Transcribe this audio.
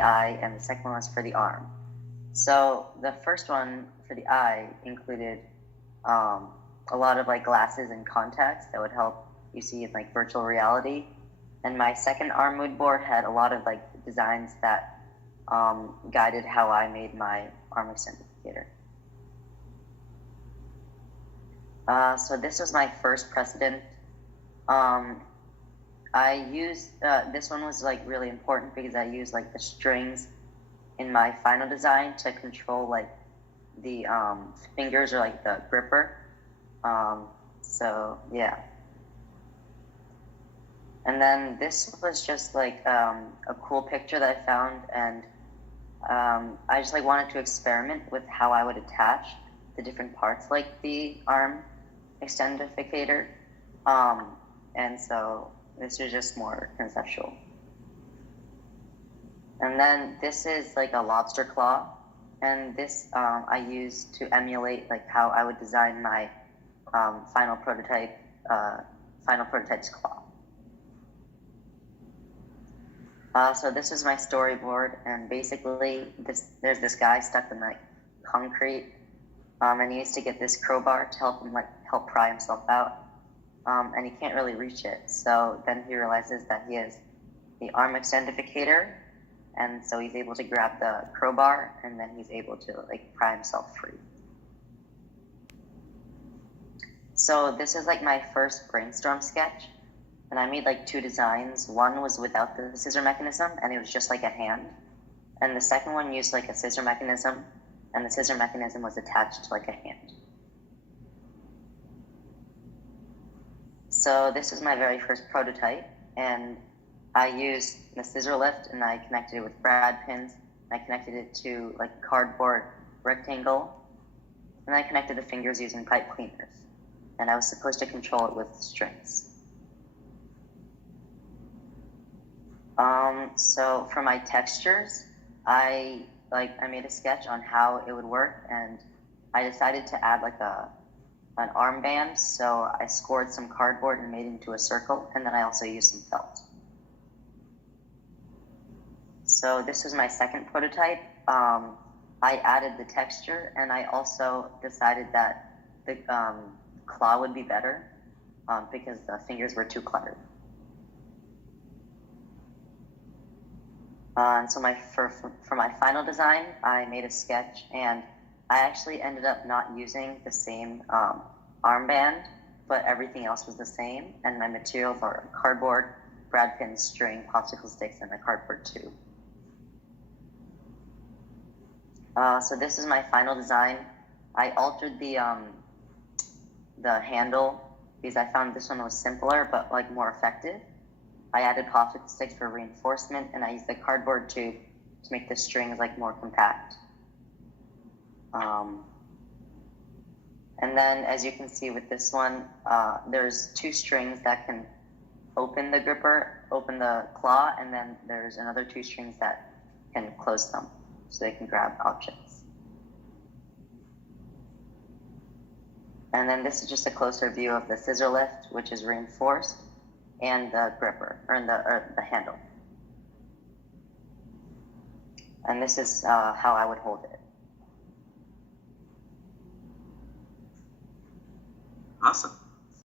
eye, and the second one was for the arm. So the first one for the eye included a lot of like glasses and contacts that would help you see in like virtual reality. And my second arm mood board had a lot of like designs that guided how I made my arm extendificator. So this was my first precedent. I used, this one was like really important because I used like the strings in my final design to control like the fingers or like the gripper. So yeah. And then this was just like a cool picture that I found, and I just like wanted to experiment with how I would attach the different parts like the arm extendificator. And so this is just more conceptual. And then this is like a lobster claw, and this I used to emulate like how I would design my final prototype's claw. So this is my storyboard, and basically there's this guy stuck in like concrete, and he needs to get this crowbar to help pry himself out, and he can't really reach it. So then he realizes that he has the arm extendificator, and so he's able to grab the crowbar, and then he's able to like pry himself free. So this is like my first brainstorm sketch, and I made like two designs. One was without the scissor mechanism, and it was just like a hand. And the second one used like a scissor mechanism, and the scissor mechanism was attached to like a hand. So this is my very first prototype, and I used the scissor lift, and I connected it with brad pins. I connected it to like a cardboard rectangle, and I connected the fingers using pipe cleaners. And I was supposed to control it with strings. So for my textures, I made a sketch on how it would work, and I decided to add like an armband. So I scored some cardboard and made it into a circle, and then I also used some felt. So this was my second prototype. I added the texture, and I also decided that the claw would be better because the fingers were too cluttered. And so for my final design, I made a sketch, and I actually ended up not using the same armband, but everything else was the same, and my materials are cardboard, brad pins, string, popsicle sticks, and a cardboard tube. So this is my final design. I altered the handle because I found this one was simpler but like more effective. I added popsicle sticks for reinforcement, and I used the cardboard tube to make the strings like more compact. And then as you can see with this one, there's two strings that can open the claw, and then there's another two strings that can close them so they can grab objects. And then this is just a closer view of the scissor lift, which is reinforced, and the gripper, or the handle. And this is how I would hold it. Awesome.